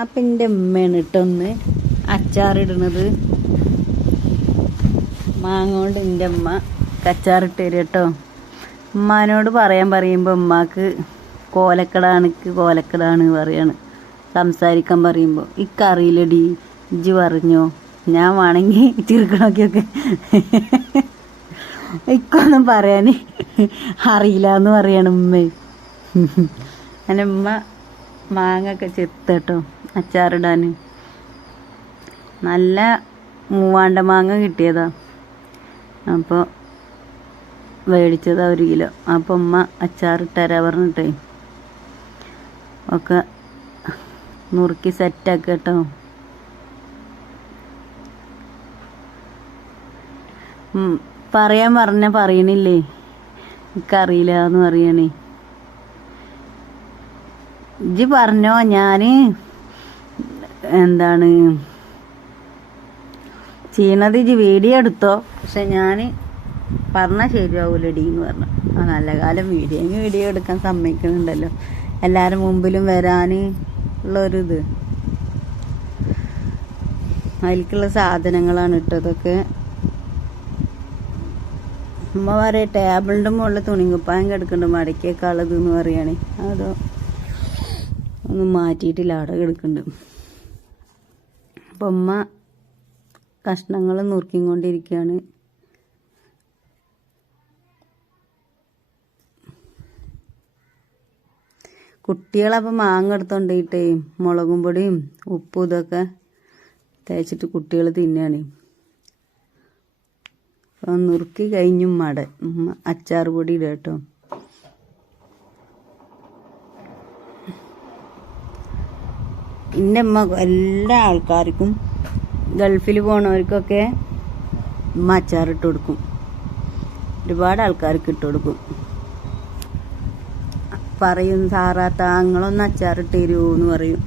അപ്പം എന്റെ ഉമ്മയാണ് ഇട്ടൊന്ന് അച്ചാറിടുന്നത്. മാങ്ങ കൊണ്ട് എന്റെ ഉമ്മ കച്ചാറിട്ട് തരും കേട്ടോ ഉമ്മാനോട് പറയാൻ പറയുമ്പോൾ ഉമ്മാക്ക് കോലക്കടാണ് കോലക്കടാണ് പറയാണ്. സംസാരിക്കാൻ പറയുമ്പോൾ ഇക്കറിയില്ലടി ഇജ്ജ് പറഞ്ഞോ. ഞാൻ വേണമെങ്കിൽ ചിറുക്കണൊക്കെയൊക്കെ ഇക്കൊന്നും പറയാൻ അറിയില്ല എന്ന് പറയാണ് ഉമ്മ. എന്റെ ഉമ്മ മാങ്ങ ഒക്കെ ചെത്തട്ടോ അച്ചാറിടാൻ. നല്ല മൂവാണ്ട മാങ്ങ കിട്ടിയതാ. അപ്പോൾ മേടിച്ചതാ ഒരു കിലോ. അപ്പോൾ ഉമ്മ അച്ചാറിട്ടരാ പറഞ്ഞിട്ടേ. ഒക്കെ നുറുക്കി സെറ്റാക്കി കേട്ടോ പറയാൻ പറഞ്ഞ പറയണില്ലേ? എനിക്കറിയില്ല എന്ന് പറയണേ. ഇജ്ജ് പറഞ്ഞോ ഞാൻ എന്താണ് ചെയ്യണത് ഇജ്ജ് വീഡിയോ എടുത്തോ? പക്ഷെ ഞാൻ പറഞ്ഞാൽ ശരിയാവൂലടി എന്ന് പറഞ്ഞു. ആ നല്ല കാലം വീഡിയോ വീഡിയോ എടുക്കാൻ സമ്മതിക്കുന്നുണ്ടല്ലോ. എല്ലാവരും മുമ്പിലും വരാൻ ഉള്ളൊരിത്. അതിലേക്കുള്ള സാധനങ്ങളാണ് ഇട്ടതൊക്കെ. ഉമ്മ പറയാ ടേബിളിന്റെ മുകളിൽ തുണിങ്ങുപ്പായം കിടക്കുന്നുണ്ട് മടക്കിയേക്കാളത് എന്ന് പറയുകയാണെ അതോ ഒന്നും മാറ്റിയിട്ടില്ല അവിടെ കിടക്കുന്നുണ്ട് അപ്പം ഉമ്മ കഷ്ണങ്ങൾ നുറുക്കിക്കൊണ്ടിരിക്കുകയാണ് കുട്ടികളപ്പം മാങ്ങ എടുത്തോണ്ടിട്ടേ മുളകും പൊടിയും ഉപ്പും ഇതൊക്കെ തേച്ചിട്ട് കുട്ടികൾ തിന്നാണ്. നുറുക്കി കഴിഞ്ഞും മട അച്ചാർ പൊടി ഇടുക എന്റെ അമ്മ എല്ലാ ആൾക്കാർക്കും ഗൾഫിൽ പോണവർക്കൊക്കെ ഉമ്മ അച്ചാറിട്ട് കൊടുക്കും. ഒരുപാട് ആൾക്കാർക്ക് ഇട്ട് കൊടുക്കും. പറയും സാറാ താങ്കളൊന്ന് അച്ചാറിട്ട് തരുമോ എന്ന് പറയും.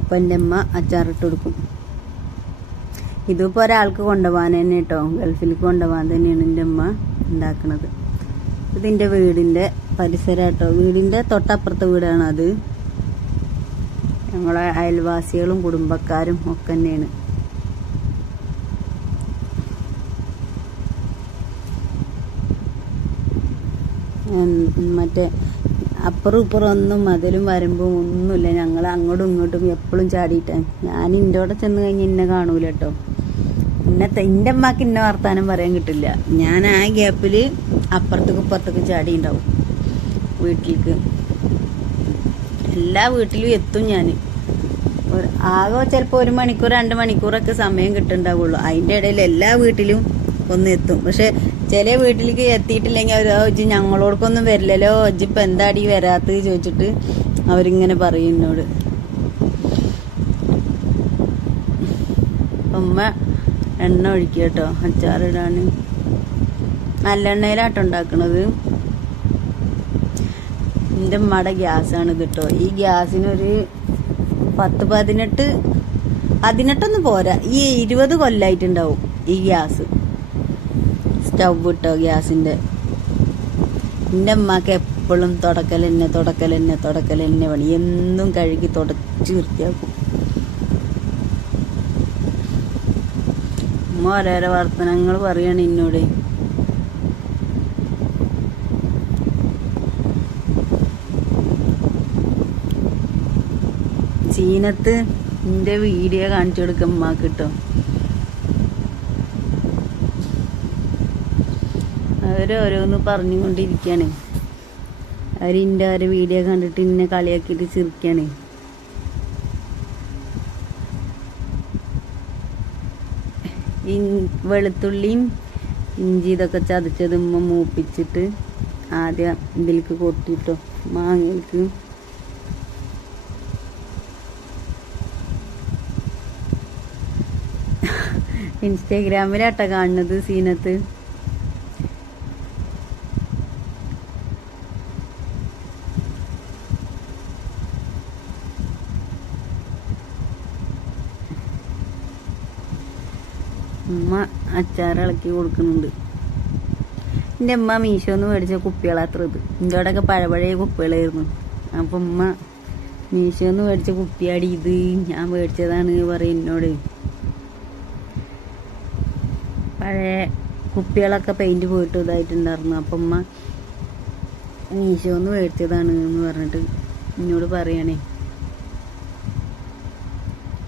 അപ്പം എന്റെ അമ്മ അച്ചാറിട്ട് കൊടുക്കും. ഇതിപ്പോൾ ഒരാൾക്ക് കൊണ്ടുപോകാൻ തന്നെ കേട്ടോ ഗൾഫിലേക്ക് കൊണ്ടുപോകാൻ തന്നെയാണ് എന്റെ അമ്മ ഉണ്ടാക്കുന്നത് ഇതിന്റെ വീടിന്റെ പരിസരം കേട്ടോ വീടിന്റെ തൊട്ടപ്പുറത്തെ വീടാണ് അത് ഞങ്ങളെ അയൽവാസികളും കുടുംബക്കാരും ഒക്കെ തന്നെയാണ്. മറ്റേ അപ്പുറം ഇപ്പുറം ഒന്നും മതിലും വരുമ്പോൾ ഒന്നുമില്ല. ഞങ്ങൾ അങ്ങോട്ടും ഇങ്ങോട്ടും എപ്പോഴും ചാടിയിട്ടാണ് ഞാൻ എന്റെ കൂടെ ചെന്ന് കഴിഞ്ഞ് ഇന്നെ കാണൂല കേട്ടോ. എന്നെ എന്റെ അമ്മയ്ക്ക് ഇന്ന വർത്താനം പറയാൻ കിട്ടില്ല. ഞാൻ ആ ഗ്യാപ്പിൽ അപ്പുറത്തേക്കും ഇപ്പുറത്തേക്കും ചാടി ഉണ്ടാവും വീട്ടിലേക്ക് എല്ലാ വീട്ടിലും എത്തും ഞാൻ ആകെ ചിലപ്പോൾ ഒരു മണിക്കൂർ രണ്ട് മണിക്കൂറൊക്കെ സമയം കിട്ടുന്നുണ്ടാവുള്ളൂ. അതിന്റെ ഇടയിൽ എല്ലാ വീട്ടിലും ഒന്ന് എത്തും. പക്ഷെ ചില വീട്ടിലേക്ക് എത്തിയിട്ടില്ലെങ്കിൽ അവർ ഇജ്ജ് ഞങ്ങളോടൊക്കൊന്നും വരില്ലല്ലോ. ഇജ്ജ് ഇപ്പം എന്താടി വരാത്തത്? ചോദിച്ചിട്ട് അവരിങ്ങനെ പറയും എന്നോട്. ഉമ്മ എണ്ണ ഒഴിക്കുക കേട്ടോ. അച്ചാറിടാൻ നല്ലെണ്ണയിലാട്ടോ ഉണ്ടാക്കണത്. എന്റെ ഉമ്മയുടെ ഗ്യാസാണ് കേട്ടോ. ഈ ഗ്യാസിനൊരു പത്ത് പതിനെട്ട് പതിനെട്ടൊന്നും പോരാ. ഈ ഇരുപത് കൊല്ലായിട്ടുണ്ടാവും ഈ ഗ്യാസ്. സ്റ്റൗ ഇട്ടോ ഗ്യാസിന്റെ എന്റെ അമ്മയ്ക്ക് എപ്പോഴും തുടക്കൽ തന്നെ തുടക്കൽ തന്നെ തുടക്കൽ തന്നെ പണി. എന്നും കഴുകി തുടച്ച് വൃത്തിയാക്കും. ഉമ്മ ഓരോരോ വർത്തനങ്ങൾ പറയാണ് എന്നോട് ചീനത്ത് എന്റെ വീഡിയോ കാണിച്ചു കൊടുക്കും ഉമ്മാക്ക് കിട്ടും അവരോരോന്ന് പറഞ്ഞുകൊണ്ടിരിക്കുകയാണ് അവരിന്റെ ഒരു വീഡിയോ കണ്ടിട്ട് ഇന്നെ കളിയാക്കിയിട്ട് ചിരിക്കുകയാണ് ഈ വെളുത്തുള്ളിയും ഇഞ്ചി ഇതൊക്കെ ചതച്ചത് മൂപ്പിച്ചിട്ട് ആദ്യം ഇതിലേക്ക് കൊട്ടിട്ടോ മാങ്ങയിലേക്ക് ഇൻസ്റ്റാഗ്രാമിലാട്ടോ കാണുന്നത് സീനത്ത്. ഉമ്മ അച്ചാർ ഇളക്കി കൊടുക്കുന്നുണ്ട്. എന്റെ ഉമ്മ മീശോന്ന് മേടിച്ച കുപ്പികളാത്ര ഇത്. എന്റെ അവിടെയൊക്കെ പഴയ പഴയ കുപ്പികളായിരുന്നു. അപ്പം ഉമ്മ മീശോന്ന് മേടിച്ച കുപ്പിയാടി ഇത്. ഞാൻ മേടിച്ചതാണ് പറയും എന്നോട്. പഴയ കുപ്പികളൊക്കെ പെയിന്റ് പോയിട്ട് ഇതായിട്ടുണ്ടായിരുന്നു. അപ്പം ഉമ്മ മീശോന്ന് മേടിച്ചതാണ് എന്ന് പറഞ്ഞിട്ട് എന്നോട് പറയണേ.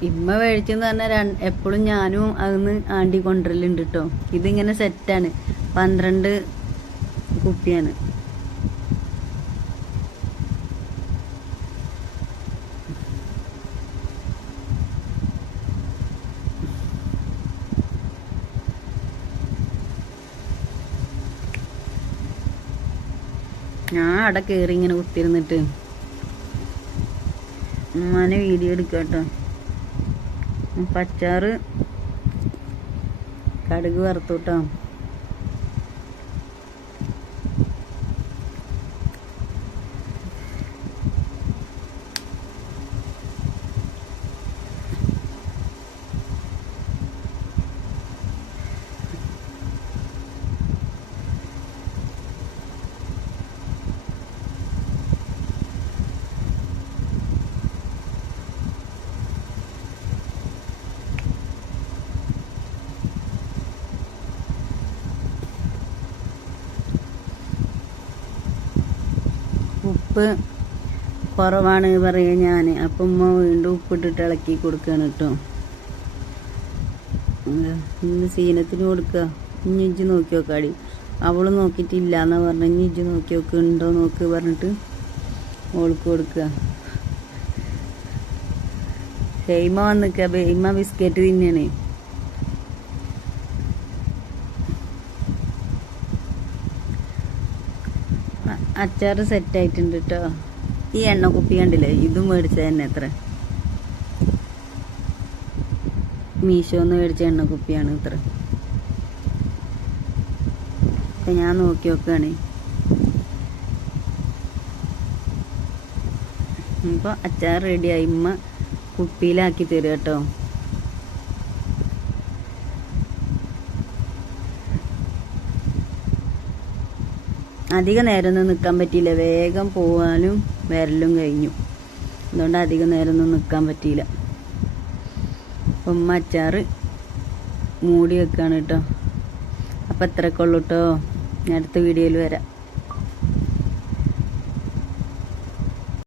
ഇമ്മ മേടിച്ചെന്ന് പറഞ്ഞാൽ എപ്പോഴും ഞാനും അതൊന്ന് ആണ്ടി കൊണ്ടുവരലുണ്ട് കേട്ടോ ഇതിങ്ങനെ സെറ്റാണ് പന്ത്രണ്ട് കുപ്പിയാണ്. ഞാൻ അവിടെ കയറി ഇങ്ങനെ കുത്തിരുന്നിട്ട് ഉമ്മാനെ വീഡിയോ എടുക്കാട്ടോ പച്ചാറ് കടുക് വറുത്തുട്ടോ ഉപ്പ് കുറവാണ് പറയുക ഞാൻ അപ്പം ഉമ്മ വീണ്ടും ഉപ്പിട്ടിട്ട് ഇളക്കി കൊടുക്കുകയാണ് കേട്ടോ ഇന്ന് സീനത്തിന് കൊടുക്കുക ഇനി നോക്കി നോക്കാടി. അവൾ നോക്കിയിട്ടില്ല എന്നാ പറഞ്ഞ ഇനി നോക്കി നോക്ക്. ഉണ്ടോ നോക്ക് പറഞ്ഞിട്ട് ഓൾക്ക് കൊടുക്കുക ഹെയ്മ വന്നിക്ക. ഹെയ്മ ബിസ്ക്കറ്റ് തിന്നാണേ. അച്ചാറ് സെറ്റ് ആയിട്ടുണ്ട് കേട്ടോ ഈ എണ്ണ കുപ്പി കണ്ടില്ലേ? ഇതും മേടിച്ച തന്നെ എത്ര മീഷോന്ന് മേടിച്ച എണ്ണ കുപ്പിയാണ് ഇത്ര. ഞാൻ നോക്കി നോക്കുകയാണ് ഇപ്പൊ അച്ചാർ റെഡിയായി ഉമ്മ കുപ്പിയിലാക്കി തരും കേട്ടോ അധിക നേരമൊന്നും നിൽക്കാൻ പറ്റിയില്ല. വേഗം പോവാനും വരലും കഴിഞ്ഞു. അതുകൊണ്ട് അധിക നേരമൊന്നും നിൽക്കാൻ പറ്റിയില്ല. അപ്പം അച്ചാറ് മൂടി വെക്കാണ് കേട്ടോ. അപ്പം എത്രക്കുള്ളൂ കേട്ടോ. അടുത്ത വീഡിയോയിൽ വരാം.